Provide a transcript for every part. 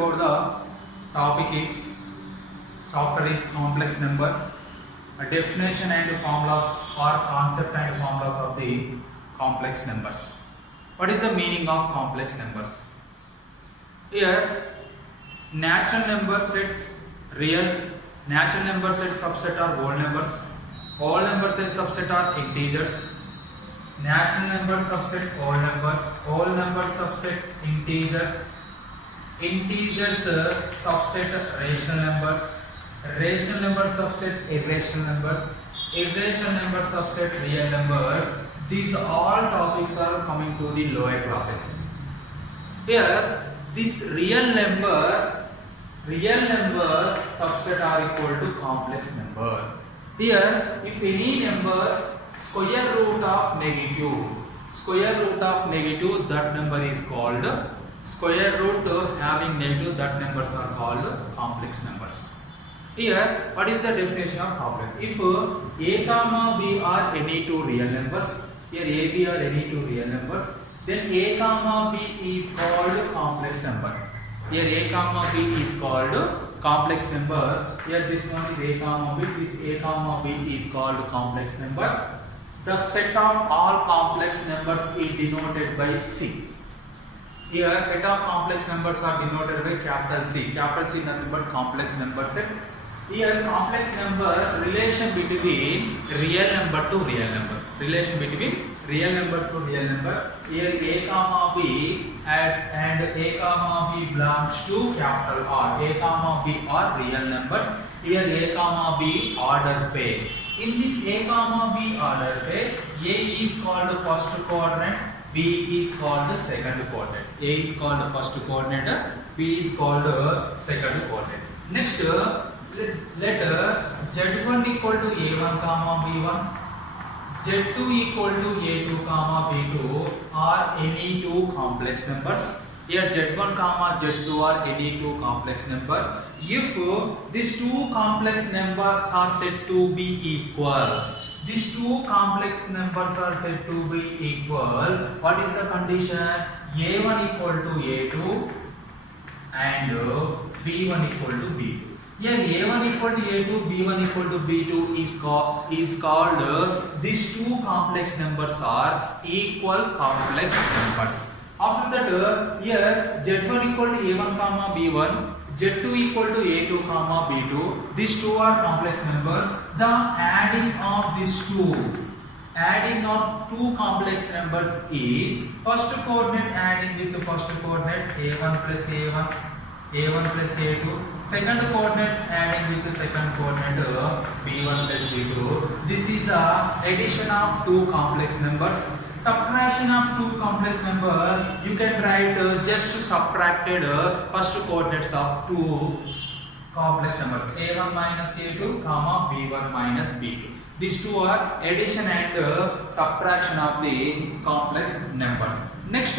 about the topic is chapter is complex number, a definition and formulas or concept and formulas of the complex numbers. What is the meaning of complex numbers? Here, natural number sets real, natural number sets subset are whole number sets subset are integers, natural number subset whole number subset integers, integers subset rational number subset irrational number subset real numbers. These all topics are coming to the lower classes. Here, this real number subset are equal to complex number. Here, if any number square root of negative, that number is called square root having negative, that numbers are called complex numbers. Here, what is the definition of complex? If a comma b are any two real numbers, here a b are any two real numbers, then a comma b is called complex number. Here a comma b is called complex number. Here this one is a comma b. This a comma b is called complex number. The set of all complex numbers is denoted by C. Here set of complex numbers are denoted by capital C. Capital C nothing but complex number set. Here complex number relation between real number to real number. Relation between real number to real number. Here a comma b and a comma b belongs to capital R. A comma b are real numbers. Here a comma b order pair. In this a comma b order pair, A is called the first coordinate, B is called the second coordinate. A is called the first coordinate, B is called the second coordinate. Next, let Z1 equal to A1 comma B1, Z2 equal to A2 comma B2 are any two complex numbers. Here Z1 comma Z2 are any two complex number. If these two complex numbers are said to be equal, these two complex numbers are said to be equal, what is the condition? A1 equal to A2 and B1 equal to B2. Here A1 equal to A2, B1 equal to B2 is called these two complex numbers are equal complex numbers. After that, here Z1 equal to A1 comma B1, Z2 equal to A2 comma B2. These two are complex numbers. The adding of these two complex numbers is first coordinate adding with the first coordinate A1 plus A1. A1 plus A2, second coordinate adding with the second coordinate B1 plus B2. This is a addition of two complex numbers. Subtraction of two complex numbers, you can write just subtracted first coordinates of two complex numbers A1 minus A2 comma B1 minus B2. These two are addition and subtraction of the complex numbers. Next,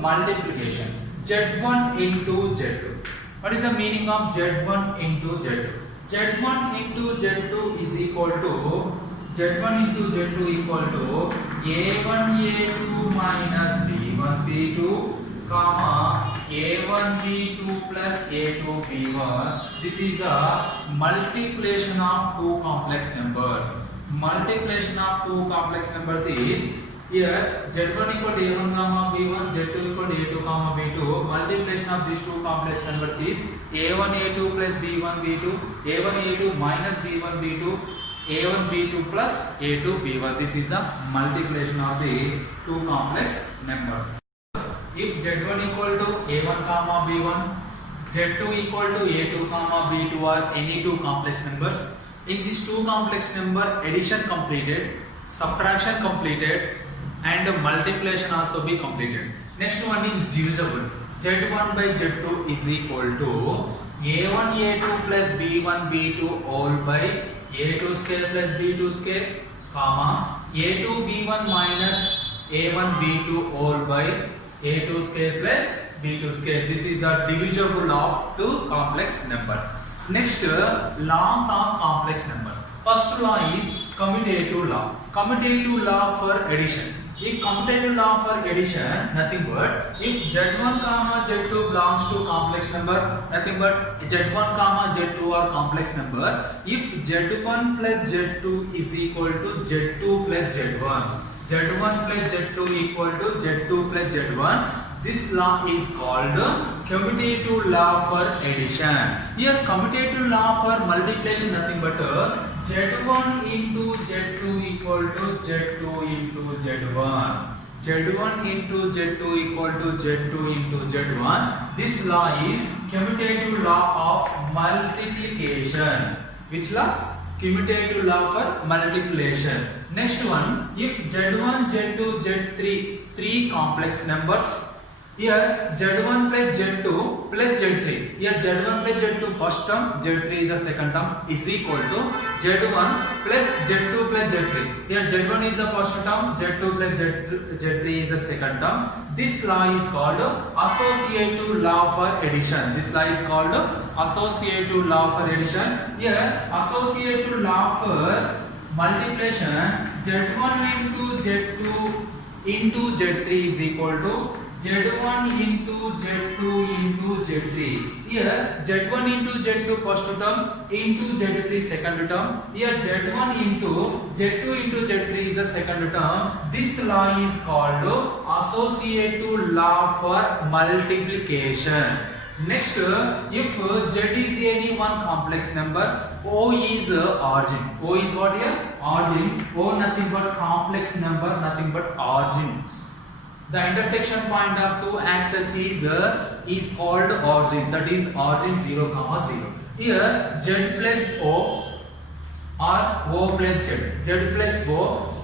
multiplication. Z1 into Z2. What is the meaning of Z1 into Z2? Z1 into Z2 is equal to Z1 into Z2 equal to A1 A2 minus B1 B2 comma A1 B2 plus A2 B1. This is a multiplication of two complex numbers. Multiplication of two complex numbers is here Z1 equal to A1 comma B1, Z2 equal to A2 comma B2. Multiplication of these two complex numbers is A1 A2 plus B1 B2, A1 A2 minus B1 B2, A1 B2 plus A2 B1. This is the multiplication of the two complex numbers. If Z1 equal to A1 comma B1, Z2 equal to A2 comma B2 are any two complex numbers. In these two complex number, addition completed, subtraction completed, and multiplication also be completed. Next one is divisible. Z1 by Z2 is equal to A1 A2 plus B1 B2 all by A2 square plus B2 square comma A2 B1 minus A1 B2 all by A2 square plus B2 square. This is the divisible of two complex numbers. Next, laws of complex numbers. First law is commutative law. Commutative law for addition. If commutative law for addition, nothing but if Z1 comma Z2 belongs to complex number, nothing but Z1 comma Z2 are complex number. If Z1 plus Z2 is equal to Z2 plus Z1, Z1 plus Z2 equal to Z2 plus Z1. This law is called commutative law for addition. Here commutative law for multiplication nothing but Z1 into Z2 equal to Z2 into Z1. Z1 into Z2 equal to Z2 into Z1. This law is commutative law of multiplication. Which law? Commutative law for multiplication. Next one, if Z1, Z2, Z3, three complex numbers. Here Z1 plus Z2 plus Z3. Here Z1 plus Z2 first term, Z3 is the second term is equal to Z1 plus Z2 plus Z3. Here Z1 is the first term, Z2 plus Z3 is the second term. This law is called associative law for addition. This law is called associative law for addition. Here associative law for multiplication, Z1 into Z2 into Z3 is equal to Z1 into Z2 into Z3. Here Z1 into Z2 first term into Z3 second term. Here Z1 into Z2 into Z3 is the second term. This law is called associative law for multiplication. Next, if Z is any one complex number, O is origin. O is what here? Origin. O nothing but complex number, nothing but origin. The intersection point of two axes is called origin. That is origin 0, 0. Here Z plus O or O plus Z. Z plus O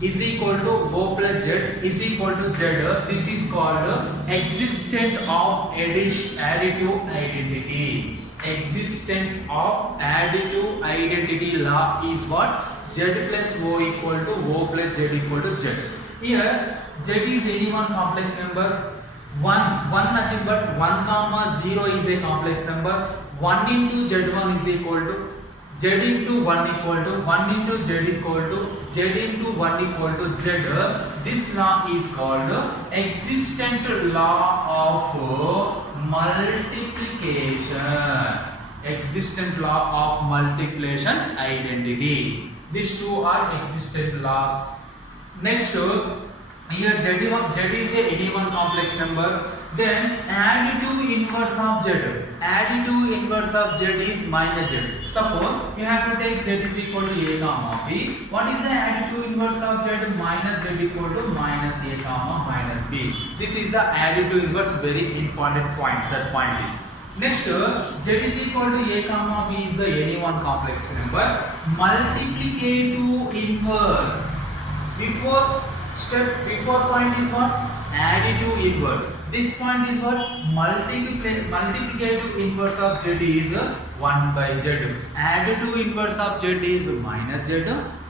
is equal to O plus Z is equal to Z. This is called existence of additive identity. Existence of additive identity law is what? Z plus O equal to O plus Z equal to Z. Here Z is any one complex number. 1 nothing but 1 comma 0 is a complex number. 1 into Z1 is equal to Z into 1 equal to 1 into Z equal to Z into 1 equal to Z. This law is called existent law of multiplication. Existent law of multiplication identity. These two are existent laws. Next, here Z is any one complex number. Then additive inverse of Z. Additive inverse of Z is minus Z. Suppose you have to take Z is equal to A comma B. What is the additive inverse of Z? Minus Z equal to minus A comma minus B. This is the additive inverse, very important point. That point is. Next, Z is equal to A comma B is any one complex number. Multiplicative inverse. Before point is what? Additive inverse. This point is what? Multiplicative inverse of Z is 1 by Z. Additive inverse of Z is minus Z.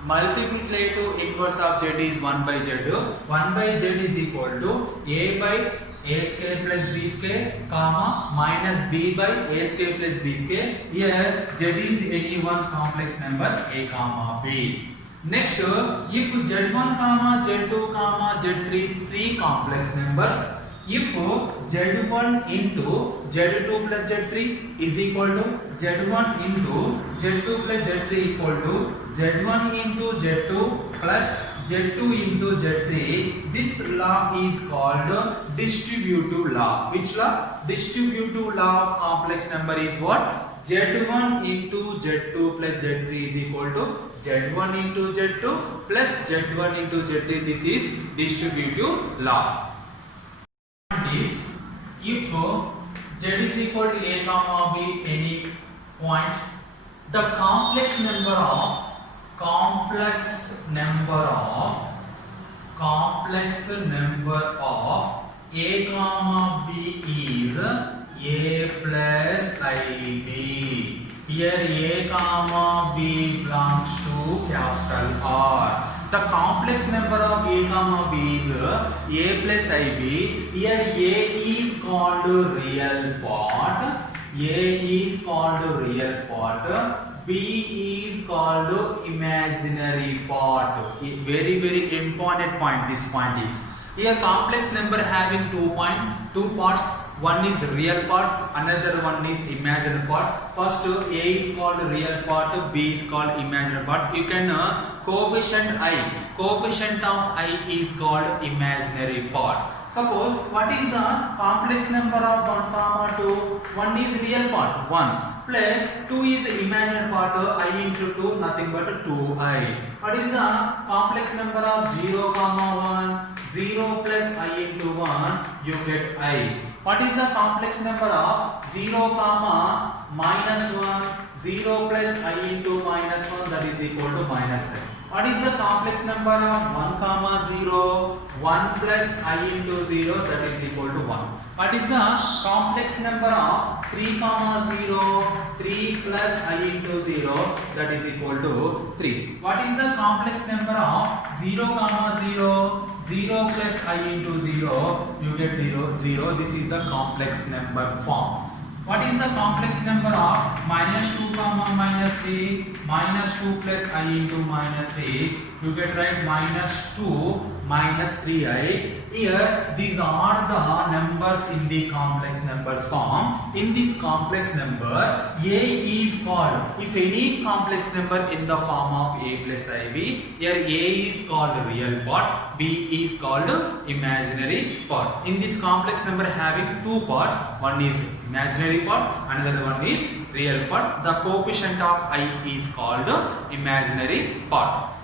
Multiplicative inverse of Z is 1 by Z. 1 by Z is equal to A by A square plus B square, comma, minus B by A square plus B square. Here Z is any one complex number A comma B. Next, if Z1 comma Z2 comma Z3 three complex numbers, if Z1 into Z2 plus Z3 is equal to Z1 into Z2 plus Z3 equal to Z1 into Z2 plus Z2 into Z3, this law is called distributive law. Which law? Distributive law of complex number is what? Z1 into Z2 plus Z3 is equal to Z1 into Z2 plus Z1 into Z3. This is distributive law. Is if Z is equal to A comma B any point, the complex number of A comma B is A plus IB. Here A comma B belongs to capital R. The complex number of A comma B is A plus IB. Here A is called real part. A is called real part. B is called imaginary part. Very very important point. This point is here complex number having two parts. One is real part, another one is imaginary part. First A is called real part, B is called imaginary part. You can coefficient of I is called imaginary part. Suppose what is the complex number of 1 comma 2? 1 is real part 1 plus 2 is imaginary part I into 2 nothing but 2I. What is the complex number of 0 comma 1? 0 plus I into 1 you get I. What is the complex number of 0 comma minus 1? 0 plus I into minus 1 that is equal to minus I. What is the complex number of 1 comma 0? 1 plus I into 0 that is equal to 1. What is the complex number of 3 comma 0? 3 plus I into 0 that is equal to 3. What is the complex number of 0 comma 0? 0 plus I into 0 you get 0. This is the complex number form. What is the complex number of minus 2 comma minus 3? Minus 2 plus I into minus 3 you get right minus 2 minus 3I. Here these are the numbers in the complex numbers form. In this complex number A is called, if any complex number in the form of A plus IB, here A is called real part, B is called imaginary part. In this complex number having two parts, one is imaginary part, another one is real part. The coefficient of I is called imaginary part.